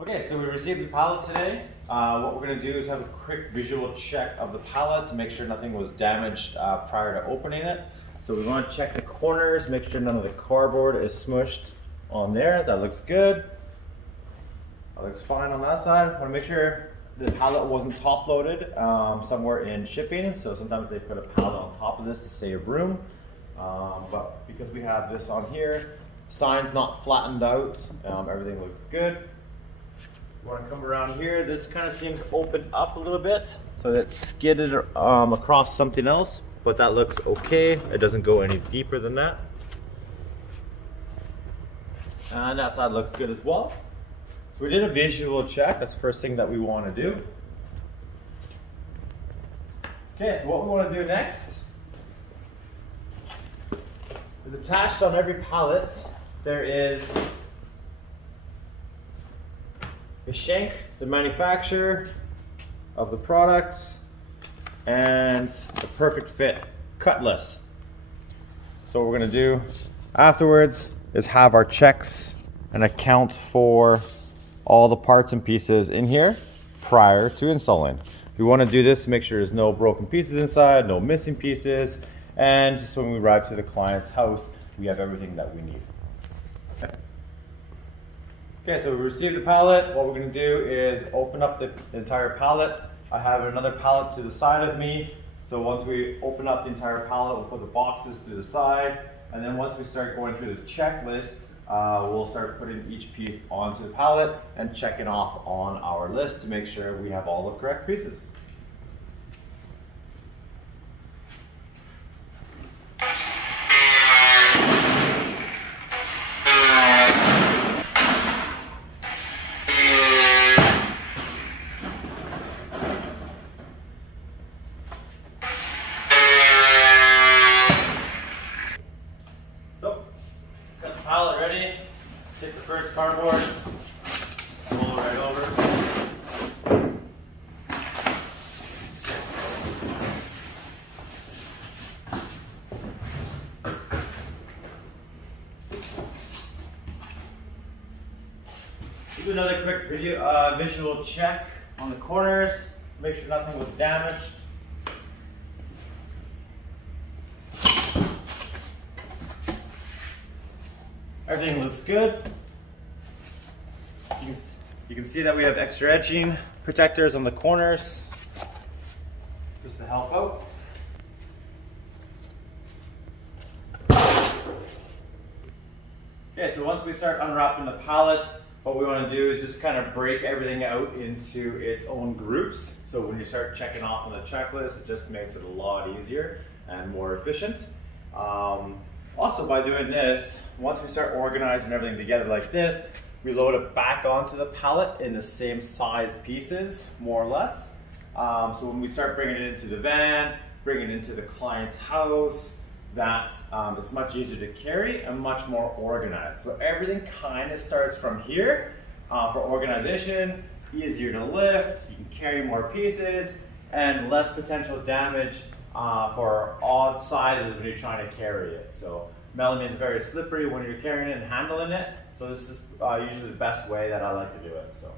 Okay, so we received the pallet today. What we're going to do is have a quick visual check of the pallet to make sure nothing was damaged prior to opening it. So we want to check the corners, make sure none of the cardboard is smushed on there. That looks good. That looks fine on that side. Want to make sure the pallet wasn't top loaded somewhere in shipping. So sometimes they put a pallet on top of this to save room. But because we have this on here, sign's not flattened out, everything looks good. You want to come around here, this kind of seems opened up a little bit, so it's skidded across something else, but that looks okay. It doesn't go any deeper than that. And that side looks good as well. So we did a visual check, that's the first thing that we want to do. Okay, so what we want to do next is attached on every pallet, there is a shank, the manufacturer of the product, and a perfect fit cutlass. So what we're going to do afterwards is have our checks and account for all the parts and pieces in here prior to installing. We want to do this to make sure there's no broken pieces inside, no missing pieces, and just when we arrive to the client's house, we have everything that we need. Okay, so we received the pallet. What we're going to do is open up the entire pallet. I have another pallet to the side of me. So once we open up the entire pallet, we'll put the boxes to the side. And then once we start going through the checklist, we'll start putting each piece onto the pallet and checking off on our list to make sure we have all the correct pieces. Pallet ready, take the first cardboard, roll it right over. Do another quick visual check on the corners, make sure nothing was damaged. Everything looks good. You can see that we have extra edging protectors on the corners just to help out. Okay, so once we start unwrapping the pallet, what we want to do is just kind of break everything out into its own groups. So when you start checking off on the checklist, it just makes it a lot easier and more efficient. Also, by doing this, once we start organizing everything together like this, we load it back onto the pallet in the same size pieces, more or less. So when we start bringing it into the van, bringing it into the client's house, it's much easier to carry and much more organized. So everything kind of starts from here for organization, easier to lift, you can carry more pieces, and less potential damage for odd sizes when you're trying to carry it. So melamine is very slippery when you're carrying it and handling it. So this is usually the best way that I like to do it. So.